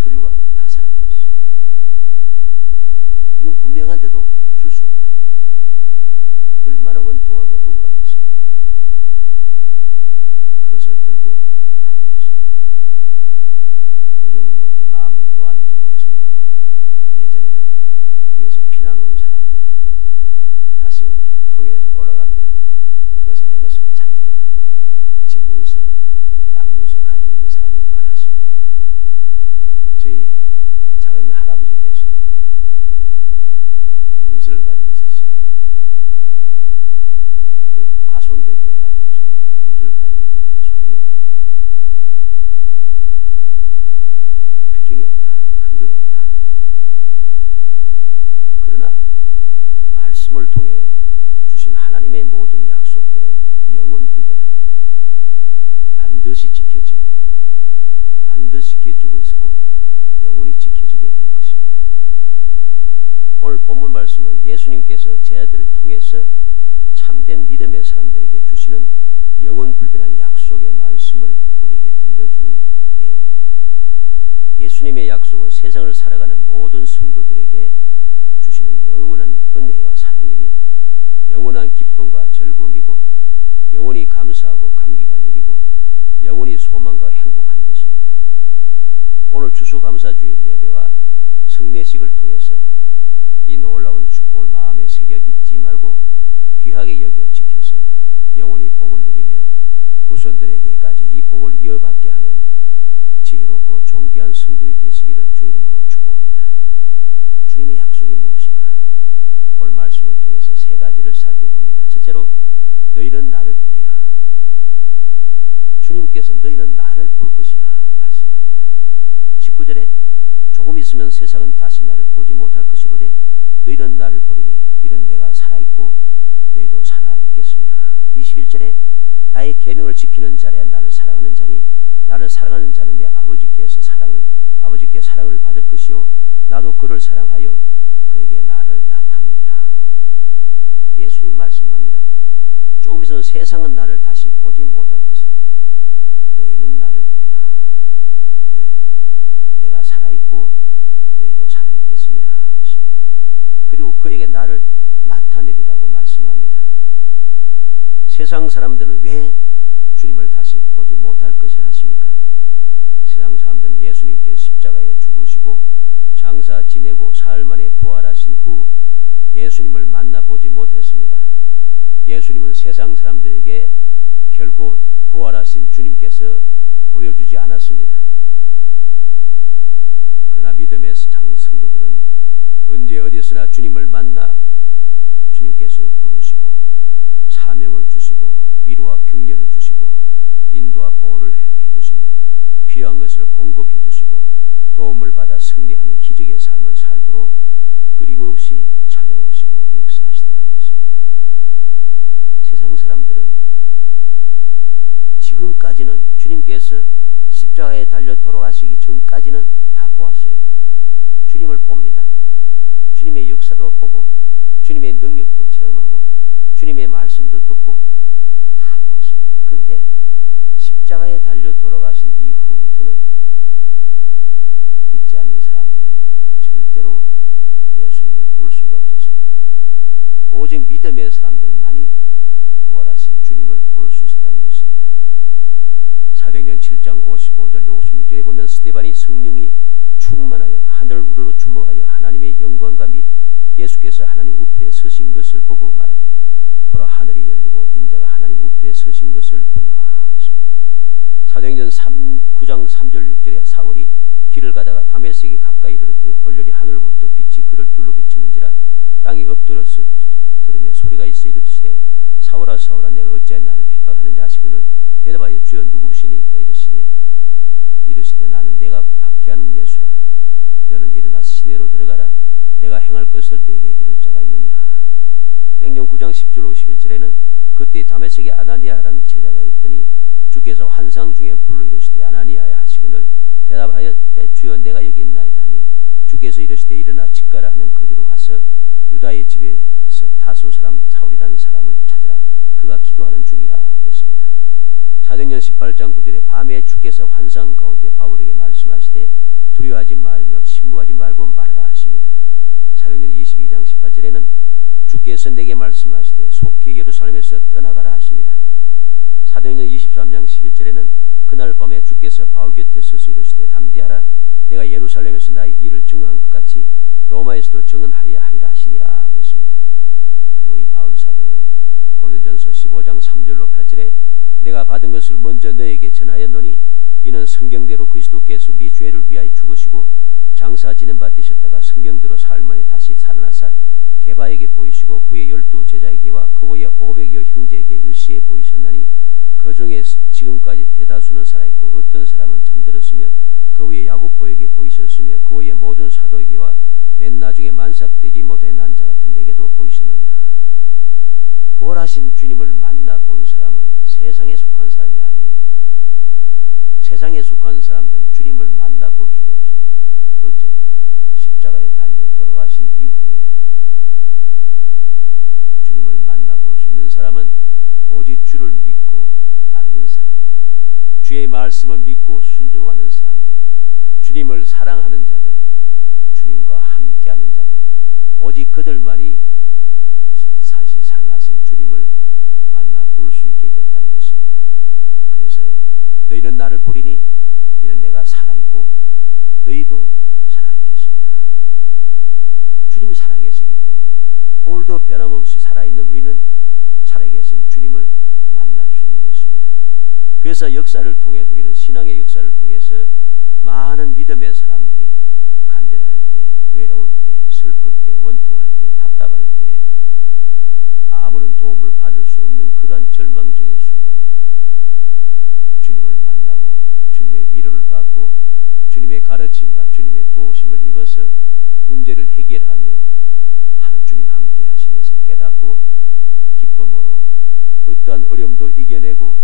서류가 다 사라졌어요. 이건 분명한데도 줄 수 없다는 거죠. 얼마나 원통하고 억울하겠습니까? 그것을 들고 가지고 있습니다. 요즘은 뭐 이렇게 마음을 놓았는지 모르겠습니다만 예전에는 위에서 피난 온 사람들이 다시금 통일해서 올라가면은 그것을 내 것으로 참겠다고 집 문서, 땅 문서 가지고 있는 사람이 많았습니다. 저희 작은 할아버지께서도 문서를 가지고 있었어요. 그 과손도 있고 해가지고서는 문서를 가지고 있는데 소용이 없어요. 규정이 없다. 근거가 없다. 그러나 말씀을 통해 주신 하나님의 모든 약속들은 영원 불변합니다. 반드시 지켜지고 반드시 지켜지고 있고 영원히 지켜지게 될 것입니다. 오늘 본문 말씀은 예수님께서 제 아들을 통해서 참된 믿음의 사람들에게 주시는 영원 불변한 약속의 말씀을 우리에게 들려주는 내용입니다. 예수님의 약속은 세상을 살아가는 모든 성도들에게 주시는 영원한 은혜와 사랑이며 영원한 기쁨과 즐거움이고 영원히 감사하고 감격할 일이고 영원히 소망과 행복한 것입니다. 오늘 추수감사주일 예배와 성례식을 통해서 이 놀라운 축복을 마음에 새겨 잊지 말고 귀하게 여겨 지켜서 영원히 복을 누리며 후손들에게까지 이 복을 이어받게 하는 지혜롭고 존귀한 성도이 되시기를 주의 이름으로 축복합니다. 주님의 약속이 무엇인가? 오늘 말씀을 통해서 세 가지를 살펴봅니다. 첫째로 너희는 나를 보리라. 주님께서 너희는 나를 볼 것이라 말씀합니다. 19절에 조금 있으면 세상은 다시 나를 보지 못할 것이로되 너희는 나를 보리니 이는 내가 살아있고 너희도 살아있겠습니다. 21절에 나의 계명을 지키는 자라야 나를 사랑하는 자니 나를 사랑하는 자는 내 아버지께 사랑을 받을 것이요 나도 그를 사랑하여 그에게 나를 나타내리라. 예수님 말씀합니다. 조금 있으면 세상은 나를 다시 보지 못할 것이로되 너희는 나를 보리라. 왜? 내가 살아있고 너희도 살아있겠습니다. 그랬습니다. 그리고 그에게 나를 나타내리라고 말씀합니다. 세상 사람들은 왜 주님을 다시 보지 못할 것이라 하십니까? 세상 사람들은 예수님께서 십자가에 죽으시고 장사 지내고 사흘 만에 부활하신 후 예수님을 만나보지 못했습니다. 예수님은 세상 사람들에게 결코 부활하신 주님께서 보여주지 않았습니다. 그러나 믿음의 성도들은 언제 어디서나 주님을 만나 주님께서 부르시고 사명을 주시고 위로와 격려를 주시고 인도와 보호를 해주시며 필요한 것을 공급해 주시고 도움을 받아 승리하는 기적의 삶을 살도록 끊임없이 찾아오시고 역사하시더라는 것입니다. 세상 사람들은 지금까지는 주님께서 십자가에 달려 돌아가시기 전까지는 다 보았어요. 주님을 봅니다. 주님의 역사도 보고 주님의 능력도 체험하고 주님의 말씀도 듣고 다 보았습니다. 그런데 십자가에 달려 돌아가신 이후부터는 믿지 않는 사람들은 절대로 예수님을 볼 수가 없었어요. 오직 믿음의 사람들만이 부활하신 주님을 볼 수 있었다는 것입니다. 사도행전 7장 55절 56절에 보면 스데반이 성령이 충만하여 하늘을 우러러 주목하여 하나님의 영광과 및 예수께서 하나님 우편에 서신 것을 보고 말하되 보라 하늘이 열리고 인자가 하나님 우편에 서신 것을 보노라 그랬습니다. 사도행전 9장 3절 6절에 사울이 길을 가다가 다메섹에 가까이 이르렀더니 홀련히 하늘부터 빛이 그를 둘러 비추는지라 땅이 엎드려서 들으며 소리가 있어 이르시되 사울아 사울아 내가 어찌하여 나를 핍박하는지 아시거늘 대답하여 주여 누구시니까 이르시되 나는 내가 박해하는 예수라. 너는 일어나 시내로 들어가라. 내가 행할 것을 네게 이룰 자가 있느니라. 사도행전 9장 10절 51절에는 그때 다메섹에 아나니아라는 제자가 있더니 주께서 환상 중에 불러 이르시되 아나니아야 하시거늘 대답하여 주여 내가 여기 있나이다 하니 주께서 이르시되 일어나 집가라 하는 거리로 가서 유다의 집에서 다소 사람 사울이라는 사람을 찾으라. 그가 기도하는 중이라 그랬습니다. 사도행전 18장 9절에 밤에 주께서 환상 가운데 바울에게 말씀하시되 두려워하지 말며 침묵하지 말고 말하라 하십니다. 사도행전 22장 18절에는 주께서 내게 말씀하시되 속히 예루살렘에서 떠나가라 하십니다. 사도행전 23장 11절에는 그날 밤에 주께서 바울 곁에 서서 이르시되 담대하라 내가 예루살렘에서 나의 일을 증언한 것 같이 로마에서도 증언하여야 하리라 하시니라 그랬습니다. 그리고 이 바울 사도는 고린도전서 15장 3절로 8절에 내가 받은 것을 먼저 너에게 전하였노니 이는 성경대로 그리스도께서 우리 죄를 위하여 죽으시고 장사 지낸 바 되셨다가 성경대로 사흘 만에 다시 살아나사 게바에게 보이시고 후에 12 제자에게와 그 외에 500여 형제에게 일시에 보이셨나니 그 중에 지금까지 대다수는 살아있고 어떤 사람은 잠들었으며 그 외에 야고보에게 보이셨으며 그 외에 모든 사도에게와 맨 나중에 만삭되지 못해 난 자 같은 내게도 보이셨느니라. 부활하신 주님을 만나본 사람은 세상에 속한 사람이 아니에요. 세상에 속한 사람들은 주님을 만나볼 수가 없어요. 언제? 십자가에 달려 돌아가신 이후에 주님을 만나볼 수 있는 사람은 오직 주를 믿고 따르는 사람들, 주의 말씀을 믿고 순종하는 사람들, 주님을 사랑하는 자들, 주님과 함께하는 자들, 오직 그들만이 다시 살아나신 주님을 만나볼 수 있게 되었다는 것입니다. 그래서 너희는 나를 보리니 이는 내가 살아있고 너희도 살아있겠습니다. 주님이 살아계시기 때문에 오늘도 변함없이 살아있는 우리는 살아계신 주님을 만날 수 있는 것입니다. 그래서 역사를 통해서 우리는 신앙의 역사를 통해서 많은 믿음의 사람들이 간절할 때, 외로울 때, 슬플 때, 원통할 때, 답답할 때 아무런 도움을 받을 수 없는 그러한 절망적인 순간에 주님을 만나고 주님의 위로를 받고 주님의 가르침과 주님의 도우심을 입어서 문제를 해결하며 하는 주님 함께 하신 것을 깨닫고 기쁨으로 어떠한 어려움도 이겨내고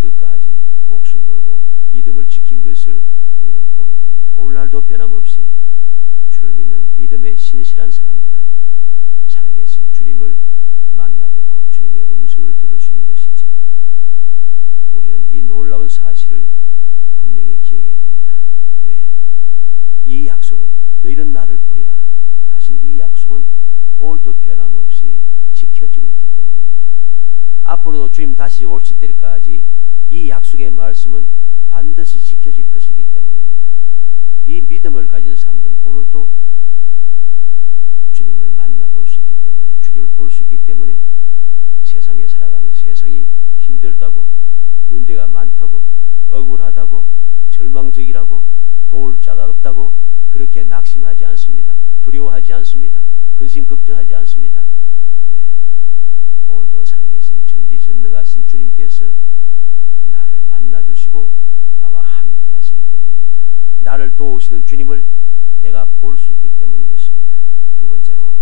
끝까지 목숨 걸고 믿음을 지킨 것을 우리는 보게 됩니다. 오늘날도 변함없이 주를 믿는 믿음의 신실한 사람들은 살아계신 주님을 만나 뵙고 주님의 음성을 들을 수 있는 것이죠. 우리는 이 놀라운 사실을 분명히 기억해야 됩니다. 왜? 이 약속은 너희는 나를 보리라 하신 이 약속은 오늘도 변함없이 지켜지고 있기 때문입니다. 앞으로도 주님 다시 오실 때까지 이 약속의 말씀은 반드시 지켜질 것이기 때문입니다. 이 믿음을 가진 사람들은 오늘도 주님을 만나볼 수 있기 때문에 주님을 볼 수 있기 때문에 세상에 살아가면서 세상이 힘들다고 문제가 많다고 억울하다고 절망적이라고 도울 자가 없다고 그렇게 낙심하지 않습니다. 두려워하지 않습니다. 근심 걱정하지 않습니다. 왜? 오늘도 살아계신 전지전능하신 주님께서 나를 만나주시고 나와 함께 하시기 때문입니다. 나를 도우시는 주님을 내가 볼 수 있기 때문인 것입니다. 두 번째로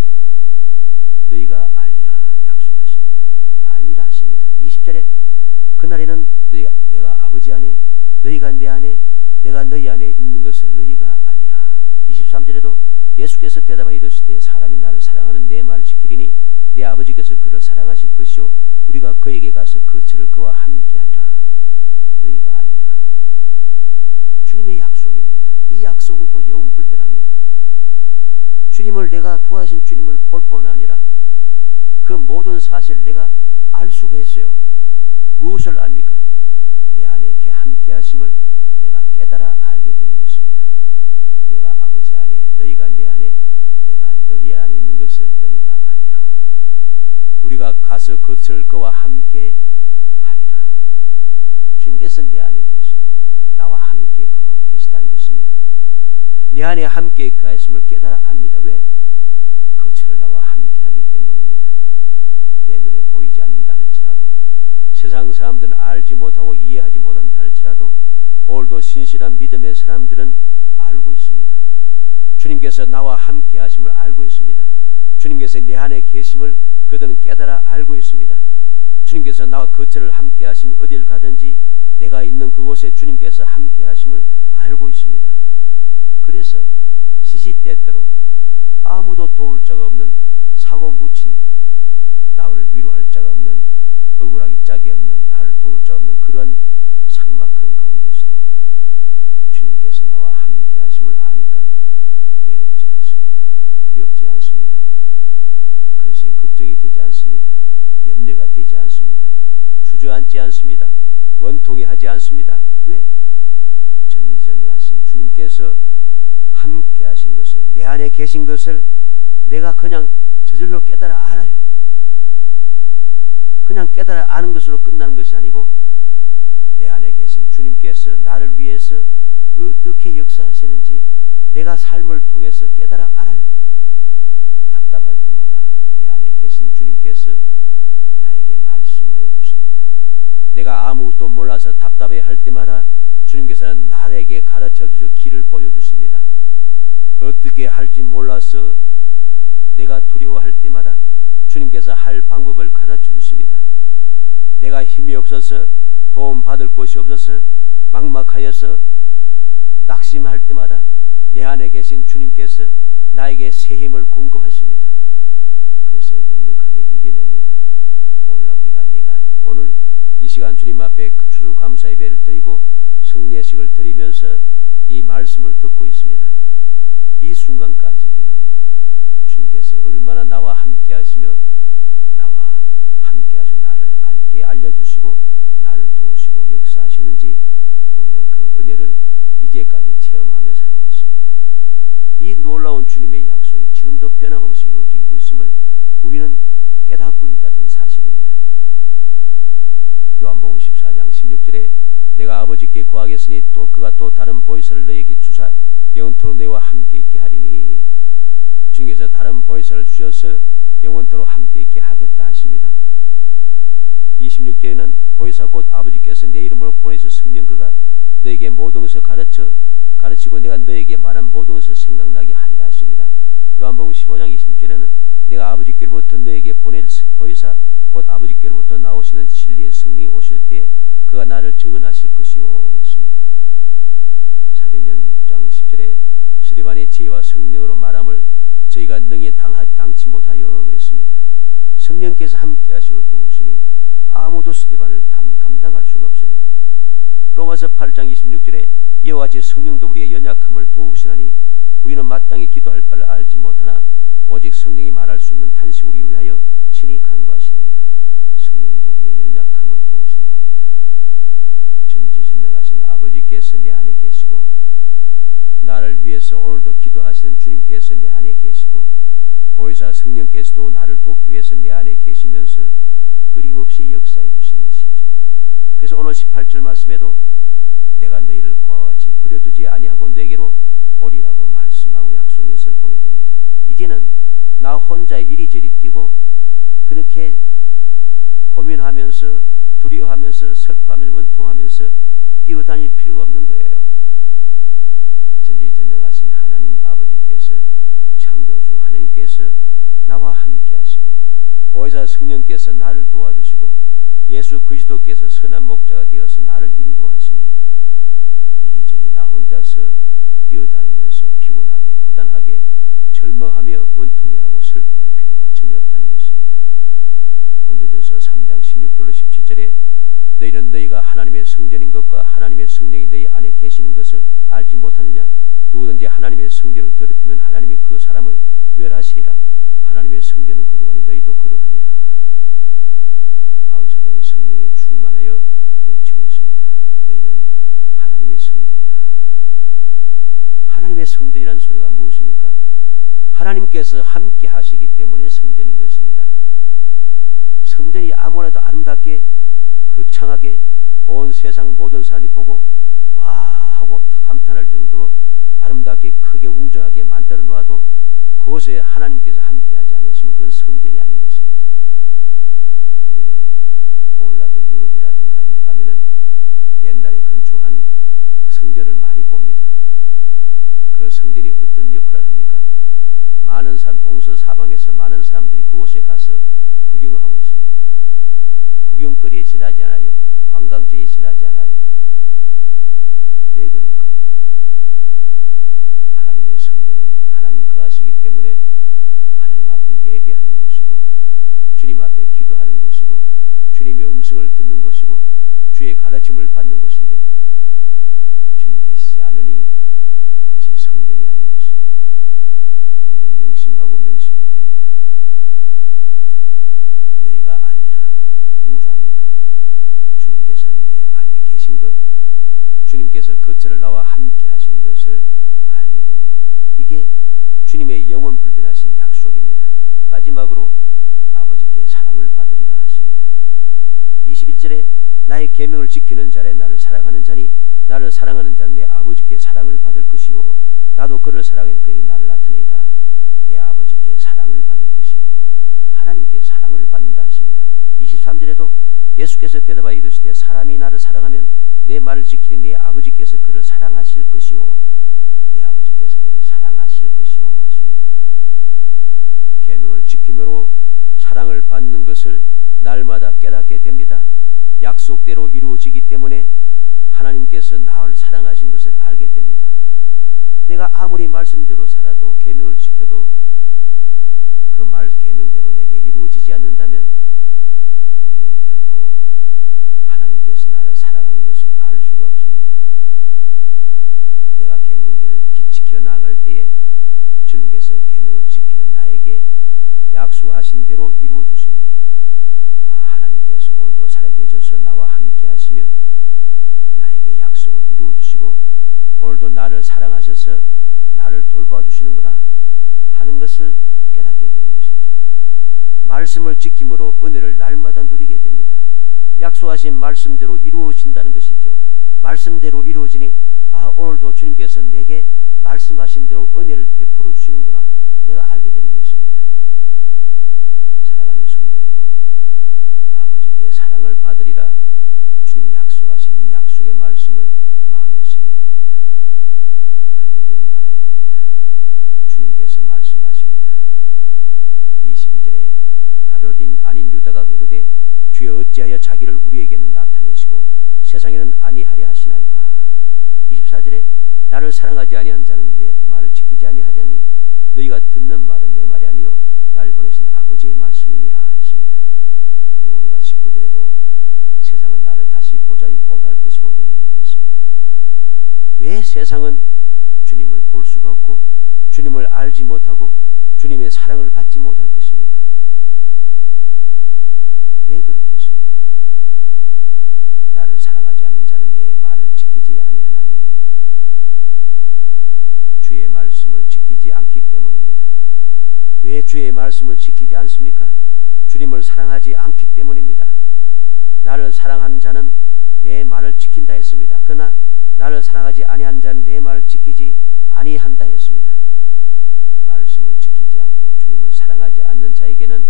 너희가 알리라 약속하십니다. 알리라 하십니다. 20절에 그날에는 내가 아버지 안에 너희가 내 안에 내가 너희 안에 있는 것을 너희가 알리라. 23절에도 예수께서 대답하여 이르시되 사람이 나를 사랑하면 내 말을 지키리니 내 아버지께서 그를 사랑하실 것이요 우리가 그에게 가서 거처를 그와 함께 하리라. 너희가 알리라. 주님의 약속입니다. 이 약속은 또 영불변합니다. 주님을 내가 부활하신 주님을 볼 뿐 아니라 그 모든 사실을 내가 알 수가 있어요. 무엇을 압니까? 내 안에 함께 하심을 내가 깨달아 알게 되는 것입니다. 내가 아버지 안에 너희가 내 안에 내가 너희 안에 있는 것을 너희가 알리라. 우리가 가서 거처를 그와 함께 하리라. 주님께서 내 안에 계시고 나와 함께 거하고 계시다는 것입니다. 내 안에 함께 거하심을 깨달아 압니다. 왜? 거처를 나와 함께 하기 때문입니다. 내 눈에 보이지 않는다 할지라도 세상 사람들은 알지 못하고 이해하지 못한다 할지라도 오늘도 신실한 믿음의 사람들은 알고 있습니다. 주님께서 나와 함께 하심을 알고 있습니다. 주님께서 내 안에 계심을 그들은 깨달아 알고 있습니다. 주님께서 나와 거처를 함께 하시면 어딜 가든지 내가 있는 그곳에 주님께서 함께 하심을 알고 있습니다. 그래서 시시때때로 아무도 도울 자가 없는 사고 묻힌 나를 위로할 자가 없는 억울하기 짝이 없는 나를 도울 자 없는 그런 삭막한 가운데서도 주님께서 나와 함께 하심을 외롭지 않습니다. 두렵지 않습니다. 근심 걱정이 되지 않습니다. 염려가 되지 않습니다. 주저앉지 않습니다. 원통해하지 않습니다. 왜? 전지전능하신 주님께서 함께 하신 것을, 내 안에 계신 것을 내가 그냥 저절로 깨달아 알아요. 그냥 깨달아 아는 것으로 끝나는 것이 아니고 내 안에 계신 주님께서 나를 위해서 어떻게 역사하시는지 내가 삶을 통해서 깨달아 알아요. 답답할 때마다 내 안에 계신 주님께서 나에게 말씀하여 주십니다. 내가 아무것도 몰라서 답답해 할 때마다 주님께서 나에게 가르쳐 주셔 길을 보여주십니다. 어떻게 할지 몰라서 내가 두려워할 때마다 주님께서 할 방법을 가르쳐 주십니다. 내가 힘이 없어서 도움받을 곳이 없어서 막막하여서 낙심할 때마다 내 안에 계신 주님께서 나에게 새 힘을 공급하십니다. 그래서 넉넉하게 이겨냅니다. 내가 오늘 이 시간 주님 앞에 추수감사 예배를 드리고 성례식을 드리면서 이 말씀을 듣고 있습니다. 이 순간까지 우리는 주님께서 얼마나 나와 함께 하시며 나와 함께 하셔 나를 알게 알려주시고 나를 도우시고 역사하셨는지 우리는 그 은혜를 이제까지 체험하며 살아왔습니다. 이 놀라운 주님의 약속이 지금도 변함없이 이루어지고 있음을 우리는 깨닫고 있다는 사실입니다. 요한복음 14장 16절에 내가 아버지께 구하겠으니 또 그가 또 다른 보혜사를 너에게 주사 영원토록 너희와 함께 있게 하리니, 주님께서 다른 보혜사를 주셔서 영원토록 함께 있게 하겠다 하십니다. 26절에는 보혜사 곧 아버지께서 내 이름으로 보내서 성령 그가 너에게 모든 것을 가르치고 내가 너에게 말한 모든 것을 생각나게 하리라 하십니다. 요한복음 15장 26절에는 내가 아버지께로부터 너에게 보낼 보혜사 곧 아버지께로부터 나오시는 진리의 성령이 오실 때 그가 나를 증언하실 것이요 그랬습니다. 사도행전 6장 10절에 스데반의 지혜와 성령으로 말함을 저희가 능히 당치 못하여 그랬습니다. 성령께서 함께 하시고 도우시니 아무도 스데반을 감당할 수가 없어요. 로마서 8장 26절에 이와 같이 성령도 우리의 연약함을 도우시나니 우리는 마땅히 기도할 바를 알지 못하나 오직 성령이 말할 수 없는 탄식 우리를 위하여 친히 간구하시느니라. 성령도 우리의 연약함을 도우신다 합니다. 전지전능하신 아버지께서 내 안에 계시고 나를 위해서 오늘도 기도하시는 주님께서 내 안에 계시고 보혜사 성령께서도 나를 돕기 위해서 내 안에 계시면서 끊임없이 역사해 주신 것이죠. 그래서 오늘 18절 말씀에도 내가 너희를 그와 같이 버려두지 아니하고 너에게로 오리라고 말씀하고 약속한 것을 보게 됩니다. 이제는 나 혼자 이리저리 뛰고 그렇게 고민하면서 두려워하면서 슬퍼하면서 원통하면서 뛰어다닐 필요가 없는 거예요. 전지전능하신 하나님 아버지께서 창조주 하나님께서 나와 함께 하시고 보혜사 성령께서 나를 도와주시고 예수 그리스도께서 선한 목자가 되어서 나를 인도하시니 이리저리 나 혼자서 뛰어다니면서 피곤하게 고단하게 절망하며 원통해하고 슬퍼할 필요가 전혀 없다는 것입니다. 고린도전서 3장 16절로 17절에 너희는 너희가 하나님의 성전인 것과 하나님의 성령이 너희 안에 계시는 것을 알지 못하느냐. 누구든지 하나님의 성전을 더럽히면 하나님이 그 사람을 멸하시리라. 하나님의 성전은 거룩하니 너희도 거룩하니라. 바울사도는 성령에 충만하여 외치고 있습니다. 너희는 하나님의 성전이라. 하나님의 성전이라는 소리가 무엇입니까? 하나님께서 함께 하시기 때문에 성전인 것입니다. 성전이 아무래도 아름답게 거창하게 온 세상 모든 사람이 보고 와 하고 감탄할 정도로 아름답게 크게 웅장하게 만들어 놓아도 그곳에 하나님께서 함께 하지 아니하시면 그건 성전이 아닌 것입니다. 우리는 오늘라도 유럽이라든가 이런 데 가면은 옛날에 건축한 성전을 많이 봅니다. 그 성전이 어떤 역할을 합니까? 많은 사람 동서사방에서 많은 사람들이 그곳에 가서 구경을 하고 있습니다. 구경거리에 지나지 않아요. 관광지에 지나지 않아요. 왜 그럴까요? 하나님의 성전은 하나님 거하시기 때문에 하나님 앞에 예배하는 곳이고 주님 앞에 기도하는 곳이고 주님의 음성을 듣는 곳이고 주의 가르침을 받는 곳인데 주님 계시지 않으니 그것이 성전이 아닌 것입니다. 명심하고 명심해야 됩니다. 너희가 알리라. 무엇합니까? 주님께서 내 안에 계신 것, 주님께서 겉을 나와 함께 하신 것을 알게 되는 것, 이게 주님의 영원 불변하신 약속입니다. 마지막으로 아버지께 사랑을 받으리라 하십니다. 21절에 나의 계명을 지키는 자래 나를 사랑하는 자니 나를 사랑하는 자는 내 아버지께 사랑을 받을 것이요 나도 그를 사랑해 그에게 나를 나타내리라. 내 아버지께 사랑을 받을 것이요. 하나님께 사랑을 받는다 하십니다. 23절에도 예수께서 대답하여 이르시되 사람이 나를 사랑하면 내 말을 지키니 내 아버지께서 그를 사랑하실 것이요 내 아버지께서 그를 사랑하실 것이요 하십니다. 계명을 지킴으로 사랑을 받는 것을 날마다 깨닫게 됩니다. 약속대로 이루어지기 때문에 하나님께서 나를 사랑하신 것을 알게 됩니다. 내가 아무리 말씀대로 살아도 계명을 지켜도 그 말 계명대로 내게 이루어지지 않는다면 우리는 결코 하나님께서 나를 사랑하는 것을 알 수가 없습니다. 내가 계명대를 지켜 나갈 때에 주님께서 계명을 지키는 나에게 약속하신 대로 이루어 주시니 하나님께서 오늘도 살아계셔서 나와 함께 하시며 나에게 약속을 이루어 주시고 오늘도 나를 사랑하셔서 나를 돌봐주시는구나 하는 것을 깨닫게 되는 것이죠. 말씀을 지킴으로 은혜를 날마다 누리게 됩니다. 약속하신 말씀대로 이루어진다는 것이죠. 말씀대로 이루어지니 오늘도 주님께서 내게 말씀하신 대로 은혜를 베풀어 주시는구나 내가 알게 되는 것입니다. 사랑하는 성도 여러분, 아버지께 사랑을 받으리라 주님이 약속하신 이 약속의 말씀을 마음에 새겨야 됩니다. 그런데 우리는 알아야 됩니다. 주님께서 말씀하십니다. 22절에 가룟 아닌 유다가 이르되 주여 어찌하여 자기를 우리에게는 나타내시고 세상에는 아니하려 하시나이까. 24절에 나를 사랑하지 아니한 자는 내 말을 지키지 아니하리니 너희가 듣는 말은 내 말이 아니요 날 보내신 아버지의 말씀이니라 했습니다. 그리고 우리가 19절에도 세상은 나를 다시 보지 못할 것이로되 그랬습니다. 왜 세상은 주님을 볼 수가 없고 주님을 알지 못하고 주님의 사랑을 받지 못할 것입니까? 왜 그렇게 했습니까? 나를 사랑하지 않는 자는 내 말을 지키지 아니하나니 주의 말씀을 지키지 않기 때문입니다. 왜 주의 말씀을 지키지 않습니까? 주님을 사랑하지 않기 때문입니다. 나를 사랑하는 자는 내 말을 지킨다 했습니다. 그러나 나를 사랑하지 아니하는 자는 내 말을 지키지 아니한다 했습니다. 말씀을 지키지 않고 주님을 사랑하지 않는 자에게는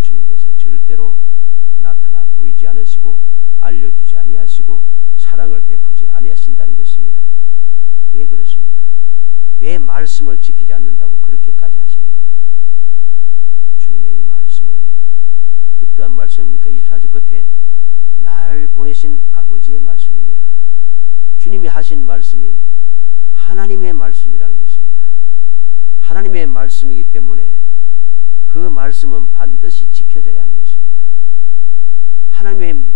주님께서 절대로 나타나 보이지 않으시고 알려주지 아니하시고 사랑을 베푸지 아니하신다는 것입니다. 왜 그렇습니까? 왜 말씀을 지키지 않는다고 그렇게까지 하시는가? 주님의 이 말씀은 어떠한 말씀입니까? 24절 끝에 나를 보내신 아버지의 말씀이니라. 주님이 하신 말씀인 하나님의 말씀이라는 것입니다. 하나님의 말씀이기 때문에 그 말씀은 반드시 지켜져야 하는 것입니다. 하나님의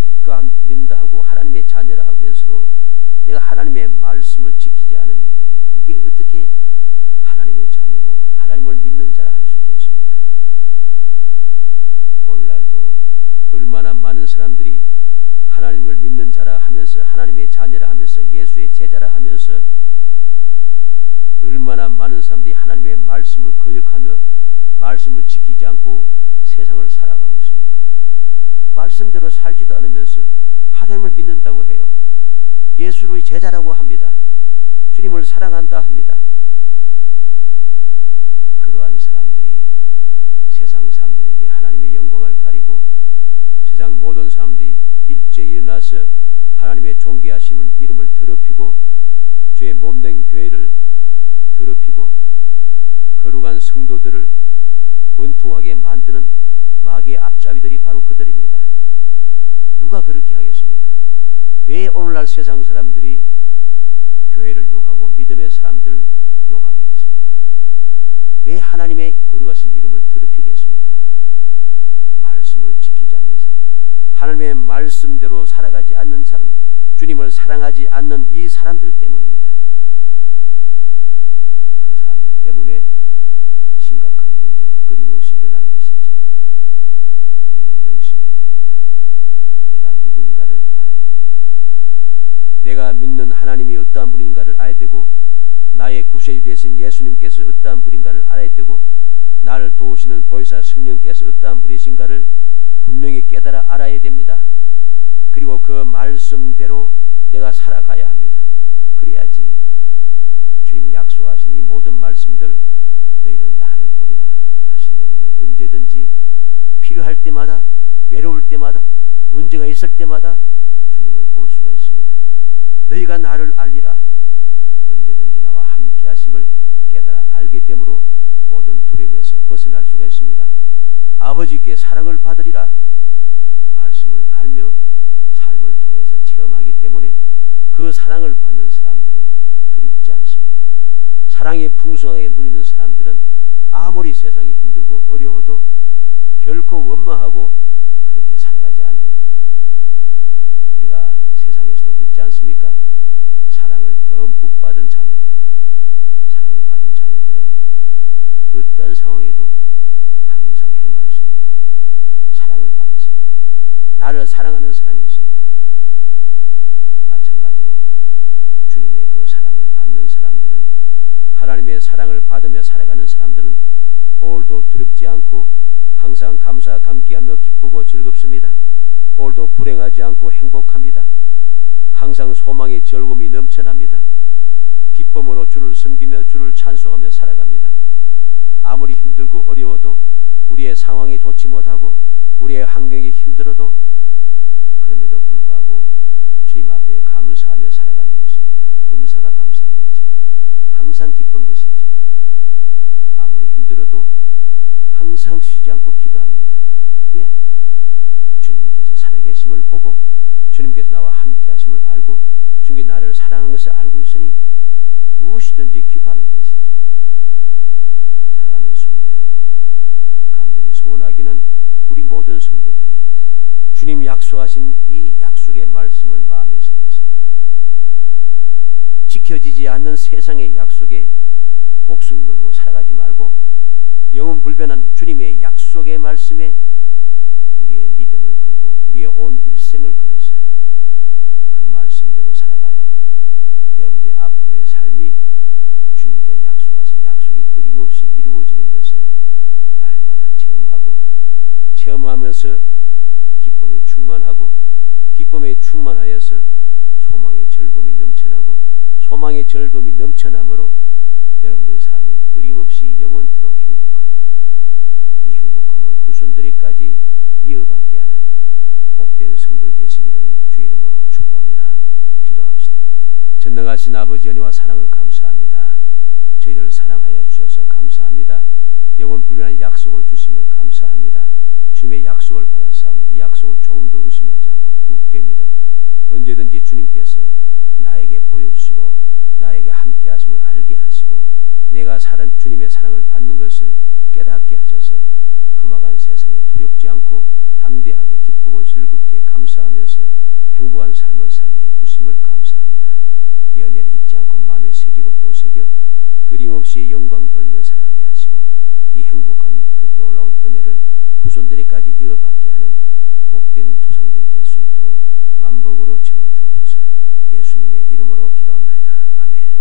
믿는다 하고 하나님의 자녀라 하면서도 내가 하나님의 말씀을 지키지 않으면 이게 어떻게 하나님의 자녀고 하나님을 믿는 자라 할 수 있겠습니까? 오늘날도 얼마나 많은 사람들이 하나님을 믿는 자라 하면서 하나님의 자녀라 하면서 예수의 제자라 하면서 얼마나 많은 사람들이 하나님의 말씀을 거역하며 말씀을 지키지 않고 세상을 살아가고 있습니까? 말씀대로 살지도 않으면서 하나님을 믿는다고 해요. 예수를 제자라고 합니다. 주님을 사랑한다 합니다. 그러한 사람들이 세상 사람들에게 하나님의 영광을 가리고 세상 모든 사람들이 일제히 일어나서 하나님의 존귀하심을 이름을 더럽히고 주의 몸된 교회를 더럽히고 거룩한 성도들을 원통하게 만드는 마귀의 앞잡이들이 바로 그들입니다. 누가 그렇게 하겠습니까? 왜 오늘날 세상 사람들이 교회를 욕하고 믿음의 사람들 욕하게 됐습니까? 왜 하나님의 거룩하신 이름을 더럽히겠습니까? 말씀을 지키지 않는 사람, 하나님의 말씀대로 살아가지 않는 사람, 주님을 사랑하지 않는 이 사람들 때문입니다. 그 사람들 때문에 심각한 끊임없이 일어나는 것이죠. 우리는 명심해야 됩니다. 내가 누구인가를 알아야 됩니다. 내가 믿는 하나님이 어떠한 분인가를 알아야 되고, 나의 구세주 되신 예수님께서 어떠한 분인가를 알아야 되고, 나를 도우시는 보혜사 성령께서 어떠한 분이신가를 분명히 깨달아 알아야 됩니다. 그리고 그 말씀대로 내가 살아가야 합니다. 그래야지 주님이 약속하신 이 모든 말씀들, 너희는 나를 보리라 하신 대로 우리는 언제든지 필요할 때마다, 외로울 때마다, 문제가 있을 때마다 주님을 볼 수가 있습니다. 너희가 나를 알리라. 언제든지 나와 함께 하심을 깨달아 알게 되므로 모든 두려움에서 벗어날 수가 있습니다. 아버지께 사랑을 받으리라. 말씀을 알며 삶을 통해서 체험하기 때문에 그 사랑을 받는 사람들은 두렵지 않습니다. 사랑이 풍성하게 누리는 사람들은 아무리 세상이 힘들고 어려워도 결코 원망하고 그렇게 살아가지 않아요. 우리가 세상에서도 그렇지 않습니까? 사랑을 듬뿍 받은 자녀들은, 사랑을 받은 자녀들은 어떤 상황에도 항상 해맑습니다. 사랑을 받았으니까, 나를 사랑하는 사람이 있으니까. 마찬가지로 주님의 그 사랑을 받는 사람들은, 하나님의 사랑을 받으며 살아가는 사람들은 오늘도 두렵지 않고 항상 감사 감기하며 기쁘고 즐겁습니다. 오늘도 불행하지 않고 행복합니다. 항상 소망의 즐거움이 넘쳐납니다. 기쁨으로 주를 섬기며 주를 찬송하며 살아갑니다. 아무리 힘들고 어려워도, 우리의 상황이 좋지 못하고 우리의 환경이 힘들어도 그럼에도 불구하고 주님 앞에 감사하며 살아가는 것입니다. 범사가 감사한 거죠. 항상 기쁜 것이죠. 아무리 힘들어도 항상 쉬지 않고 기도합니다. 왜? 주님께서 살아계심을 보고, 주님께서 나와 함께 하심을 알고, 주님께서 나를 사랑하는 것을 알고 있으니 무엇이든지 기도하는 것이죠. 사랑하는 성도 여러분, 간절히 소원하기는 우리 모든 성도들이 주님 약속하신 이 약속의 말씀을 마음에 새겨서 지켜지지 않는 세상의 약속에 목숨 걸고 살아가지 말고 영원 불변한 주님의 약속의 말씀에 우리의 믿음을 걸고 우리의 온 일생을 걸어서 그 말씀대로 살아가야 여러분들의 앞으로의 삶이 주님께 약속하신 약속이 끊임없이 이루어지는 것을 날마다 체험하면서 기쁨이 충만하고, 기쁨에 충만하여서 소망의 즐거움이 넘쳐나고, 소망의 즐거움이 넘쳐남으로 여러분들의 삶이 끊임없이 영원토록 행복한, 이 행복함을 후손들에까지 이어받게 하는 복된 성도들 되시기를 주의 이름으로 축복합니다. 기도합시다. 전능하신 아버지 은혜와 사랑을 감사합니다. 저희들을 사랑하여 주셔서 감사합니다. 영원 불변한 약속을 주심을 감사합니다. 주님의 약속을 받았사오니 이 약속을 조금도 의심하지 않고 굳게 믿어 언제든지 주님께서 나에게 보여주시고 나에게 함께 하심을 알게 하시고 내가 주님의 사랑을 받는 것을 깨닫게 하셔서 험악한 세상에 두렵지 않고 담대하게 기쁘고 즐겁게 감사하면서 행복한 삶을 살게 해 주심을 감사합니다. 이 은혜를 잊지 않고 마음에 새기고 또 새겨 끊임없이 영광 돌리며 살아가게 하시고 이 행복한 그 놀라운 은혜를 후손들에까지 이어받게 하는 복된 조상들이 될 수 있도록 만복으로 채워 주옵소서. 예수님의 이름으로 기도합니다. 아멘.